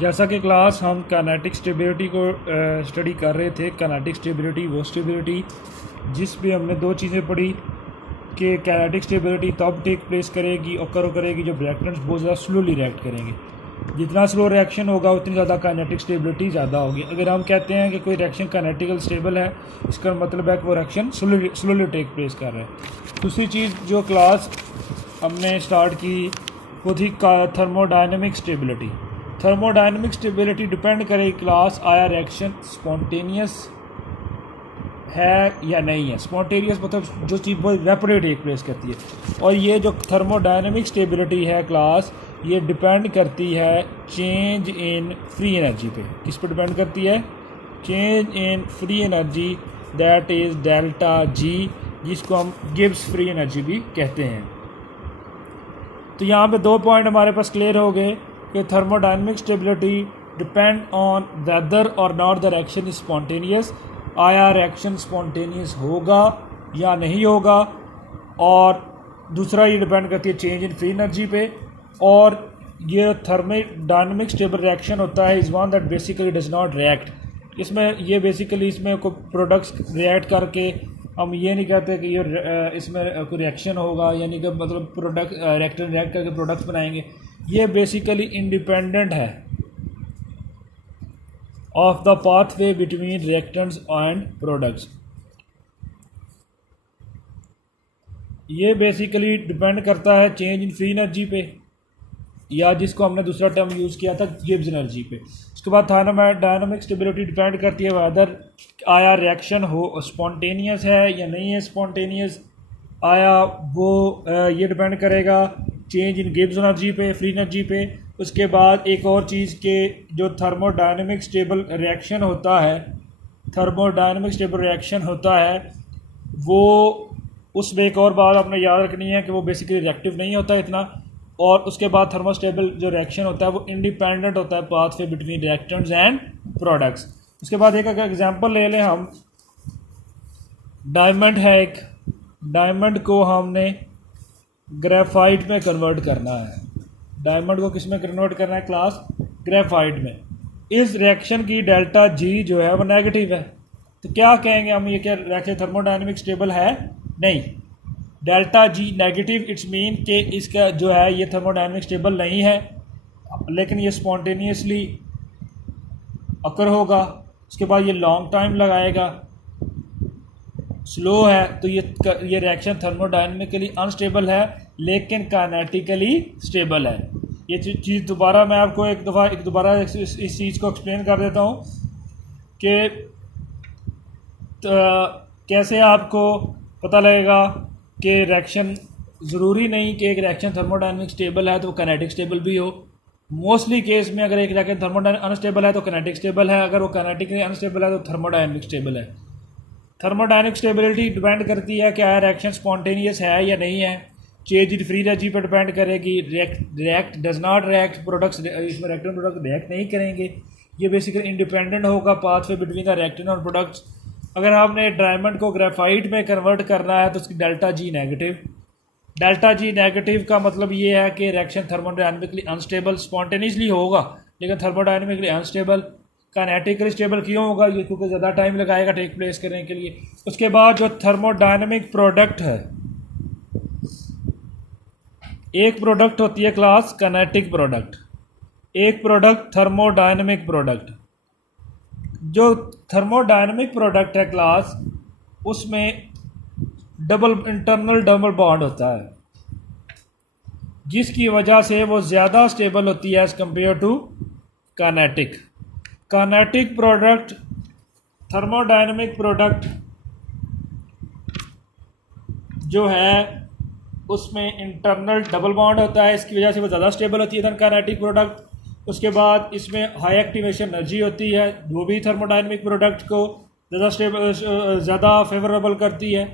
जैसा कि क्लास हम काइनेटिक स्टेबिलिटी को स्टडी कर रहे थे। काइनेटिक स्टेबिलिटी वो स्टेबिलिटी जिस पे हमने दो चीज़ें पढ़ी कि काइनेटिक स्टेबिलिटी तब टेक प्लेस करेगी और करेगी जब रिएक्टेंट्स बहुत ज़्यादा स्लोली रिएक्ट करेंगे। जितना स्लो रिएक्शन होगा उतनी ज़्यादा काइनेटिक स्टेबिलिटी ज़्यादा होगी। अगर हम कहते हैं कि कोई रिएक्शन काइनेटिकल स्टेबल है, इसका मतलब है कि वो रिएक्शन स्लोली टेक प्लेस कर रहा है। दूसरी चीज़ जो क्लास हमने स्टार्ट की वो थी thermodynamic stability. Thermodynamic stability depend करेगी क्लास आया रिएक्शन स्पॉन्टेनियस है या नहीं है। स्पॉन्टेनियस मतलब जो चीज़ बहुत रैपिडली टेक प्लेस करती है। और ये जो थर्मोडायनेमिक स्टेबिलिटी है क्लास, ये डिपेंड करती है चेंज इन फ्री एनर्जी पे। किस पे डिपेंड करती है? Change in free energy, that is delta G, जिसको हम गिब्स फ्री एनर्जी भी कहते हैं। तो यहाँ पे दो पॉइंट हमारे पास क्लियर हो गए कि thermodynamic stability depend on whether और not the reaction is spontaneous. आया रिएक्शन स्पॉन्टेनियस होगा या नहीं होगा। और दूसरा ये डिपेंड करती है चेंज इन फ्री एनर्जी पे। और ये थर्मोडायनेमिक स्टेबल रिएक्शन होता है is one that basically does not react. इसमें ये बेसिकली इसमें कोई प्रोडक्ट्स रिएक्ट करके हम ये नहीं कहते कि ये इसमें कोई रिएक्शन होगा, यानी कि मतलब प्रोडक्ट रिएक्टर रिएक्ट करके प्रोडक्ट्स बनाएंगे। ये बेसिकली इंडिपेंडेंट है of the pathway between reactants and products. ये बेसिकली डिपेंड करता है चेंज इन फ्री एनर्जी पे, या जिसको हमने दूसरा टर्म यूज़ किया था गिब्स एनर्जी पे। उसके बाद थर्मोडायनेमिक स्टेबिलिटी डिपेंड करती है वेदर आया रिएक्शन हो स्पॉन्टेनियस है या नहीं है स्पॉन्टेनियस। आया वो ये डिपेंड करेगा चेंज इन गिब्स एनर्जी पे, फ्री एनर्जी पे। उसके बाद एक और चीज़ के जो थर्मोडायनेमिक स्टेबल रिएक्शन होता है, थर्मोडायनेमिक स्टेबल रिएक्शन होता है वो, उसमें एक और बात आपने याद रखनी है कि वो बेसिकली रिएक्टिव नहीं होता इतना। और उसके बाद थर्मोस्टेबल जो रिएक्शन होता है वो इंडिपेंडेंट होता है pathway between reactants and products. उसके बाद एक अगर एग्जांपल ले लें हम, डायमंड है एक, डायमंड को हमने ग्रेफाइट में कन्वर्ट करना है। डायमंड को किस में कन्वर्ट करना है क्लास? ग्रेफाइट में। इस रिएक्शन की डेल्टा जी जो है वो नेगेटिव है। तो क्या कहेंगे हम, ये क्या रिएक्शन थर्मोडायनेमिक स्टेबल है? नहीं। Delta G negative it's mean कि इसका जो है ये थर्मोडायनेमिक स्टेबल नहीं है, लेकिन ये स्पॉन्टेनियसली अकर होगा। उसके बाद ये लॉन्ग टाइम लगाएगा, स्लो है, तो ये रिएक्शन थर्मोडायनेमिकली अनस्टेबल है लेकिन काइनेटिकली स्टेबल है। ये चीज़ दोबारा मैं आपको एक दोबारा इस चीज़ को एक्सप्लेन कर देता हूँ कि कैसे आपको पता लगेगा कि रिएक्शन ज़रूरी नहीं कि एक रिएक्शन थर्मोडायनेमिक स्टेबल है तो वो काइनेटिक स्टेबल भी हो। मोस्टली केस में अगर एक रिएक्शन थर्मोडायनेमिक अनस्टेबल है तो काइनेटिक स्टेबल है, अगर वो काइनेटिकली अनस्टेबल है तो थर्मोडायनेमिक स्टेबल है। थर्मोडायनेमिक स्टेबिलिटी डिपेंड करती है कि आया रिएक्शन स्पॉन्टेनियस है या नहीं है। चेंज इन फ्री एनर्जी पर डिपेंड करेगी। React does not react, products इसमें रिएक्टेंट प्रोडक्ट रिएक्ट नहीं करेंगे। ये बेसिकली इंडिपेंडेंट होगा पाथवे बिटवीन द रिएक्टेंट और प्रोडक्ट्स। अगर आपने डायमंड को ग्रेफाइट में कन्वर्ट करना है तो उसकी delta G negative. Delta G negative का मतलब ये है कि रिएक्शन थर्मोडायनेमिकली अनस्टेबल स्पॉन्टेनियसली होगा लेकिन थर्मोडायनेमिकली अनस्टेबल। काइनेटिकली स्टेबल क्यों होगा? ये क्योंकि ज़्यादा टाइम लगाएगा टेक प्लेस करने के लिए। उसके बाद जो थर्मोडायनेमिक प्रोडक्ट है, एक प्रोडक्ट होती है क्लास काइनेटिक प्रोडक्ट, एक प्रोडक्ट थर्मोडायनेमिक प्रोडक्ट। जो थर्मोडायनेमिक प्रोडक्ट है क्लास, उसमें इंटरनल डबल बॉन्ड होता है जिसकी वजह से वो ज़्यादा स्टेबल होती है as compare to kinetic. Kinetic product, thermodynamic product जो है उसमें इंटरनल डबल बॉन्ड होता है, इसकी वजह से वो ज़्यादा स्टेबल होती है दैन काइनेटिक प्रोडक्ट। उसके बाद इसमें हाई एक्टिवेशन एनर्जी होती है, वो भी थर्मोडायनेमिक प्रोडक्ट को ज़्यादा फेवरेबल करती है,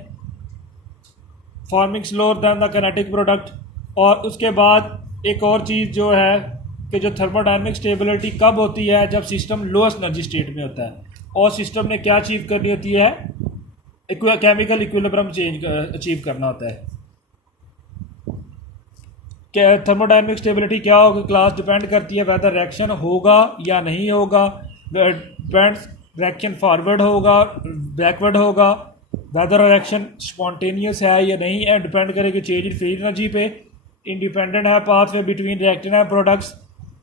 forming slower then the kinetic product. और उसके बाद एक और चीज़ जो है कि जो थर्मोडायनेमिक स्टेबिलिटी कब होती है? जब सिस्टम लोएस्ट एनर्जी स्टेट में होता है और सिस्टम ने क्या अचीव करनी होती है? केमिकल इक्विलिब्रियम अचीव करना होता है। थर्मोडायनेमिक स्टेबिलिटी क्या होगी क्लास, डिपेंड करती है वेदर रिएक्शन होगा या नहीं होगा, डिपेंड्स रिएक्शन फॉरवर्ड होगा बैकवर्ड होगा, वेदर रिएक्शन स्पॉन्टेनियस है या नहीं है, डिपेंड करेगी चेंज इन फ्री एनर्जी पे, इंडिपेंडेंट है pathway between reactant and products.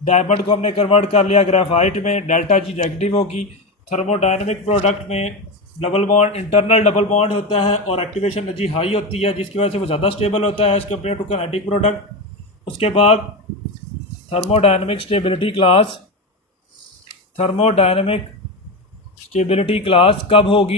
Diamond को हमने कन्वर्ट कर लिया ग्रेफाइट में, डेल्टा जी नेगेटिव होगी। थर्मोडायनेमिक प्रोडक्ट में double bond, internal double bond होता है और एक्टिवेशन एनर्जी हाई होती है जिसकी वजह से वो ज़्यादा स्टेबल होता है as compare to kinetic product. उसके बाद thermodynamic stability class, thermodynamic stability class कब होगी?